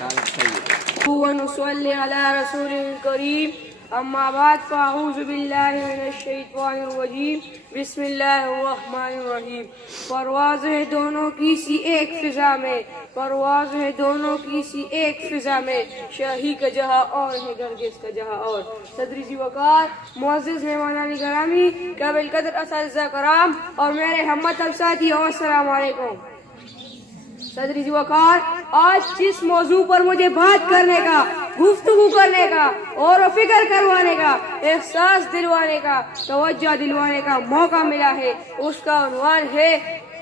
ونصلي على رسوله الكريم اما بعد فاعوذ باللہ من الشیطان الرجیم بسم اللہ الرحمن الرحیم. پرواز ہے دونوں کی سی ایک فضا میں، پرواز ہے دونوں کی سی ایک فضا میں، شاہی کا جہاں اور ہے گرگس کا جہاں اور. صدر جی وقار، معزز مہمانان گرامی، قابل قدر اساتذہ کرام اور میرے ہم مطلب ساتھیو، السلام علیکم. صدر جی وقار، آج جس موضوع پر مجھے بات کرنے کا، گفتگو کرنے کا اور فکر کروانے کا، احساس دلوانے کا، توجہ دلوانے کا موقع ملا ہے، اس کا عنوان ہے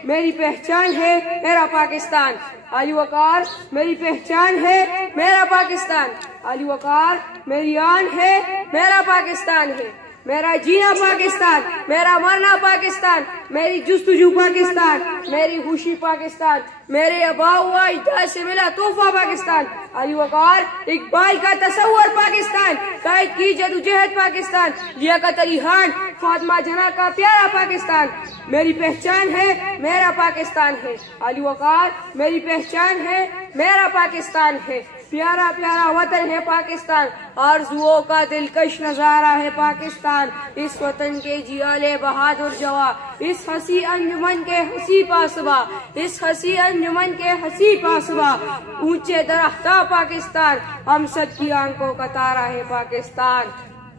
میری پہچان ہے میرا پاکستان. علی وقار، میری پہچان ہے میرا پاکستان. علی وقار، میری آن ہے میرا پاکستان ہے. میرا جینا پاکستان، میرا مرنا پاکستان، میری جستجو پاکستان، میری خوشی پاکستان، میرے آباء و اجداد سے ملا تحفہ پاکستان. علی وقار، اقبال کا تصور پاکستان، قائد کی جدوجہد پاکستان، لیاقت علی خان، فاطمہ جناح کا پیارا پاکستان. میری پہچان ہے میرا پاکستان ہے. علی وقار، میری پہچان ہے میرا پاکستان ہے. پیارا پیارا وطن ہے پاکستان، آرزوؤں کا دلکش نظارہ ہے پاکستان. اس وطن کے جیالے بہادر جواں، اس ہنسی انجمن کے ہنسی پاسباں، اس ہنسی انجمن کے ہنسی پاسباں، اونچے درختہ پاکستان، ہم سب کی آنکھوں کا تارا ہے پاکستان.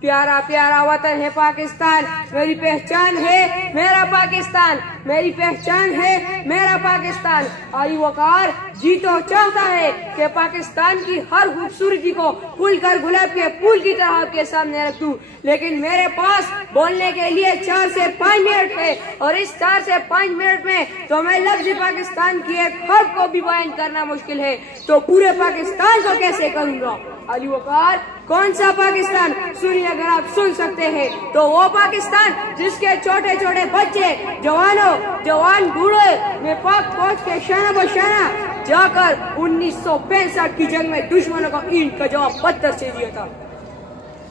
پیارا پیارا وطن ہے پاکستان، میری پہچان ہے میرا پاکستان، میری پہچان ہے میرا پاکستان. علی وقار، جی تو چاہتا ہے کہ پاکستان کی ہر خوبصورتی کو کھل کر گلاب کے پھول کی طرح آپ کے سامنے رکھ دوں، لیکن میرے پاس بولنے کے لیے 4 سے 5 منٹ ہے، اور اس 4 سے 5 منٹ میں تو میں لفظ پاکستان کی ایک حرف کو بھی بیان کرنا مشکل ہے، تو پورے پاکستان کو کیسے کروں گا. علی وقار، کون سا پاکستان؟ سنیے، اگر آپ سن سکتے ہیں تو وہ پاکستان جس کے چھوٹے چھوٹے بچے، جوان بوڑھے میں پاک فوج کے شانہ بشانہ جا کر 1965 کی جنگ میں دشمنوں کو اینٹ کا جواب پتھر سے دیا تھا.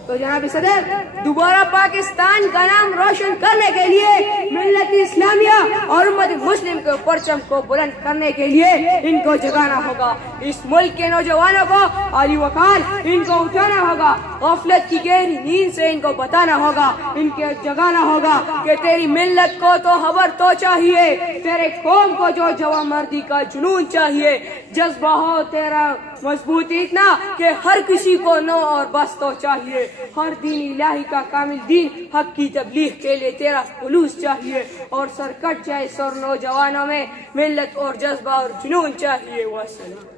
تو جناب صدر، دوبارہ پاکستان کا نام روشن کرنے کے لیے، ملت اسلامیہ اور امت مسلم کے پرچم کو بلند کرنے کے لیے ان کو جگانا ہوگا. اس ملک کے نوجوانوں کو، علی وقار، ان کو اٹھانا ہوگا، غفلت کی گہری نیند سے ان کو بتانا ہوگا، ان کے جگانا ہوگا کہ تیری ملت کو تو خبر تو چاہیے، تیرے قوم کو جو جوان مردی کا جنون چاہیے، جذبہ ہو تیرا مضبوط اتنا کہ ہر کسی کو نو اور بس تو چاہیے، ہر دین الہی کا کامل دین، حق کی تبلیغ کے لیے تیرا خلوص چاہیے، اور سرکٹ جائے سر نوجوانوں میں ملت اور جذبہ اور جنون چاہیے. والسلام.